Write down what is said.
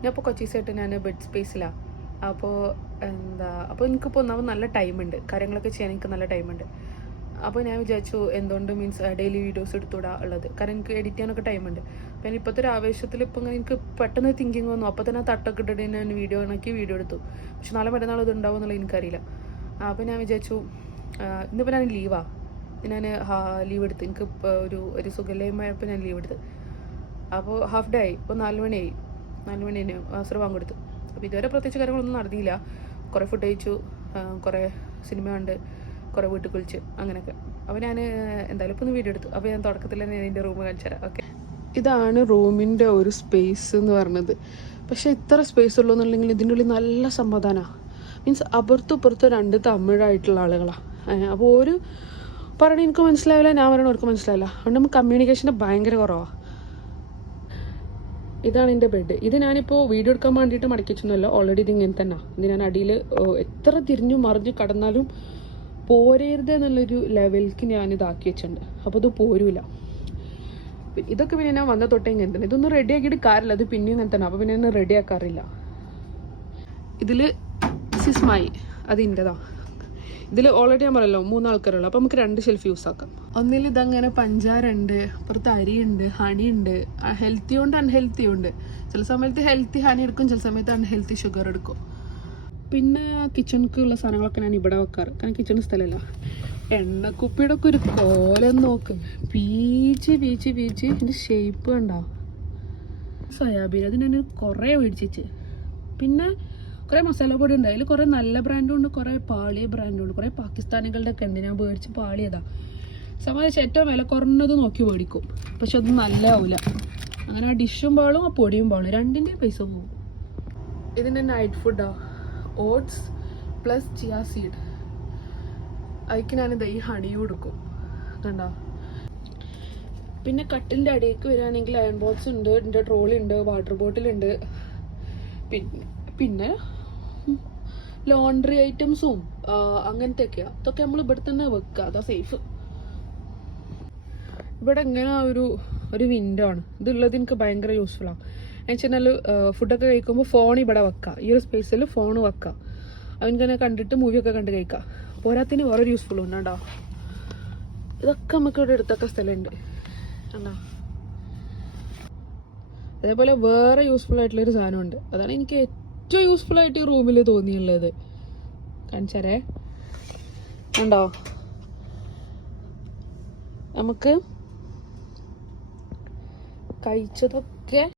ഞാൻ ഇപ്പോൾ കൊച്ചീസായിട്ട് ഞാൻ ബെഡ് സ്പേസിലാണ്. അപ്പോൾ അപ്പോൾ എനിക്കിപ്പോൾ ഒന്നാമത് നല്ല ടൈമുണ്ട്, കാര്യങ്ങളൊക്കെ ചെയ്യാൻ എനിക്ക് നല്ല ടൈമുണ്ട്. അപ്പോൾ ഞാൻ വിചാരിച്ചു എന്തുകൊണ്ട് മീൻസ് ഡെയിലി വീഡിയോസ് എടുത്തുകൂടാ ഉള്ളത്, കാരണം എനിക്ക് എഡിറ്റ് ചെയ്യാനൊക്കെ ടൈമുണ്ട്. അപ്പോൾ ഞാൻ ഇപ്പോഴത്തെ ഒരു ആവേശത്തിൽ ഇപ്പം ഇങ്ങനെ എനിക്ക് പെട്ടെന്ന് തിങ്കിങ് വന്നു. അപ്പോൾ തന്നെ തട്ടൊക്കെ ഇട്ടിട്ട് ഞാൻ വീഡിയോ എടുത്തു. പക്ഷെ നാളെ മറ്റന്നാൾ ഇത് ഉണ്ടാവും എന്നുള്ളത് എനിക്കറിയില്ല. അപ്പോൾ ഞാൻ വിചാരിച്ചു ഇന്നിപ്പോൾ ഞാൻ ലീവാണ്. ഞാൻ ലീവ് എടുത്ത്, എനിക്ക് ഇപ്പോൾ ഒരു സുഖലയമായപ്പോൾ ഞാൻ ലീവ് എടുത്ത്. അപ്പോൾ ഹാഫ് ഡേ ആയി, ഇപ്പോൾ 4 മണിയായി. 4 മണി തന്നെ അസർ പങ്കെടുത്തു. അപ്പോൾ ഇതുവരെ പ്രത്യേകിച്ച് കാര്യങ്ങളൊന്നും നടന്നില്ല. കുറേ ഫുഡ് കഴിച്ചു, കുറേ സിനിമ കണ്ട്, കുറേ വീട്ടിൽ കുളിച്ച്, അങ്ങനെയൊക്കെ. അപ്പോൾ ഞാൻ എന്തായാലും ഇപ്പോൾ ഒന്ന് വീഡിയോ എടുത്തു. അപ്പോൾ ഞാൻ തുടക്കത്തിൽ തന്നെ എൻ്റെ റൂം കാണിച്ചു തരാം. ഓക്കെ, ഇതാണ് റൂമിൻ്റെ ഒരു സ്പേസ് എന്ന് പറഞ്ഞത്. പക്ഷേ ഇത്ര സ്പേസ് ഉള്ളൂ എന്നുണ്ടെങ്കിൽ ഇതിൻ്റെ ഉള്ളിൽ നല്ല സമാധാനമാണ്. മീൻസ് അപ്പുറത്തും ഇപ്പുറത്തും 2 തമിഴായിട്ടുള്ള ആളുകളാണ്. അപ്പോൾ ഒരു പറയണ എനിക്ക് മനസ്സിലാവില്ല, ഞാൻ പറയണ അവർക്ക് മനസ്സിലാവില്ല. അതുകൊണ്ട് നമുക്ക് കമ്മ്യൂണിക്കേഷൻ്റെ ഭയങ്കര കുറവാണ്. ഇതാണ് എൻ്റെ ബെഡ്. ഇത് ഞാനിപ്പോൾ വീഡിയോ എടുക്കാൻ വേണ്ടിയിട്ട് മടക്കി വെച്ചൊന്നുമല്ല, ഓൾറെഡി ഇത് ഇങ്ങനെ തന്നെ. ഇത് ഞാൻ അടിയിൽ എത്ര തിരിഞ്ഞു മറിഞ്ഞ് കടന്നാലും പോരരുത് എന്നുള്ളൊരു ലെവലിലേക്ക് ഞാനിതാക്കി വെച്ചിട്ടുണ്ട്. അപ്പോൾ ഇത് പോരൂല. ഇതൊക്കെ പിന്നെ ഞാൻ വന്ന തൊട്ടേ ഇങ്ങനെ തന്നെ. ഇതൊന്നും റെഡി ആക്കിയിട്ട് കാര്യമില്ല, അത് പിന്നെയും ഇങ്ങനെ തന്നെ. അപ്പോൾ പിന്നെ ഞാൻ റെഡി ആക്കാറില്ല. ഇതിൽ സിസ്മായി അത് ഇൻ്റെതാ. ഇതിൽ ഓൾറെഡി ഞാൻ പറയല്ലോ 3 ആൾക്കാരുള്ളൂ. അപ്പോൾ നമുക്ക് 2 ഷെൽഫ് യൂസ് ആക്കാം. ഒന്നിൽ ഇതങ്ങനെ പഞ്ചാര ഉണ്ട്, പുറത്ത് അരിയുണ്ട്, ഹണി ഉണ്ട്. ഹെൽത്തി ഉണ്ട്, അൺഹെൽത്തി ഉണ്ട്. ചില സമയത്ത് ഹെൽത്തി ഹണി എടുക്കും, ചില സമയത്ത് അൺഹെൽത്തി ഷുഗർ എടുക്കും. പിന്നെ കിച്ചണിക്കുള്ള സാധനങ്ങളൊക്കെ ഞാൻ ഇവിടെ വെക്കാറ്, കാരണം കിച്ചണിൽ സ്ഥലമില്ല. എണ്ണക്കുപ്പിയുടെ ഒക്കെ ഒരു കോലം നോക്ക്, പീച്ച് ഇതിൻ്റെ ഷേപ്പ് കണ്ടോ. സോയാബീൻ അത് ഞാൻ കുറേ മേടിച്ചിട്ട്. പിന്നെ കുറേ മസാലപ്പൊടി ഉണ്ട്. അതിൽ കുറേ നല്ല ബ്രാൻഡും ഉണ്ട്, കുറേ പാളിയ ബ്രാൻഡും ഉണ്ട്. കുറേ പാകിസ്ഥാനികളുടെ ഒക്കെ ഉണ്ട്. ഞാൻ മേടിച്ച് പാളിയതാണ്. സംബന്ധിച്ച് ഏറ്റവും വില കുറഞ്ഞത് നോക്കി മേടിക്കും, പക്ഷെ അത് നല്ലതാവില്ല. അങ്ങനെ ആ ഡിഷും പാളും ആ പൊടിയും പാളും രണ്ടിൻ്റെയും പൈസ പോകും. ഇതിൻ്റെ നൈറ്റ് ഫുഡാണ് ഓട്സ് പ്ലസ് ചിയ സീഡ്. അതിക്ക് ഞാനിത് ഈ ഹണിയും കൊടുക്കും കണ്ടോ. പിന്നെ കട്ടിലിൻ്റെ അടിയിലേക്ക് വരികയാണെങ്കിൽ അയൺ ബോക്സ് ഉണ്ട്, എൻ്റെ ട്രോളി ഉണ്ട്, വാട്ടർ ബോട്ടിലുണ്ട്. പിന്നെ ലോണ്ടറി ഐറ്റംസും അങ്ങനത്തെയൊക്കെയാണ്. അതൊക്കെ നമ്മൾ ഇവിടെ തന്നെ വെക്കുക, അതാ സേഫ്. ഇവിടെ ഇങ്ങനെ ഒരു വിൻഡോ ആണ് ഇതുള്ളത്. എനിക്ക് ഭയങ്കര യൂസ്ഫുള്ളാണ്. എന്ന് വെച്ചാൽ ഫുഡൊക്കെ കഴിക്കുമ്പോൾ ഫോൺ ഇവിടെ വെക്കാം, ഈ ഒരു സ്പേസിൽ ഫോൺ വെക്കാം. അവൻക്കന്നെ കണ്ടിട്ട് മൂവിയൊക്കെ കണ്ട് കഴിക്കാം. പോരാത്തിന് വേറൊരു യൂസ്ഫുൾ ഉണ്ട് കേട്ടോ. ഇതൊക്കെ നമുക്ക് ഇവിടെ എടുത്തൊക്കെ സ്ഥലമുണ്ട് കണ്ടോ. അതേപോലെ വേറെ യൂസ്ഫുൾ ആയിട്ടുള്ളൊരു സാധനമുണ്ട്. അതാണ് എനിക്ക് ഏറ്റവും യൂസ്ഫുൾ ആയിട്ട് ഈ റൂമിൽ തോന്നിയുള്ളത്. കാണിച്ചാരേ ഉണ്ടോ. നമുക്ക് കഴിച്ചതൊക്കെ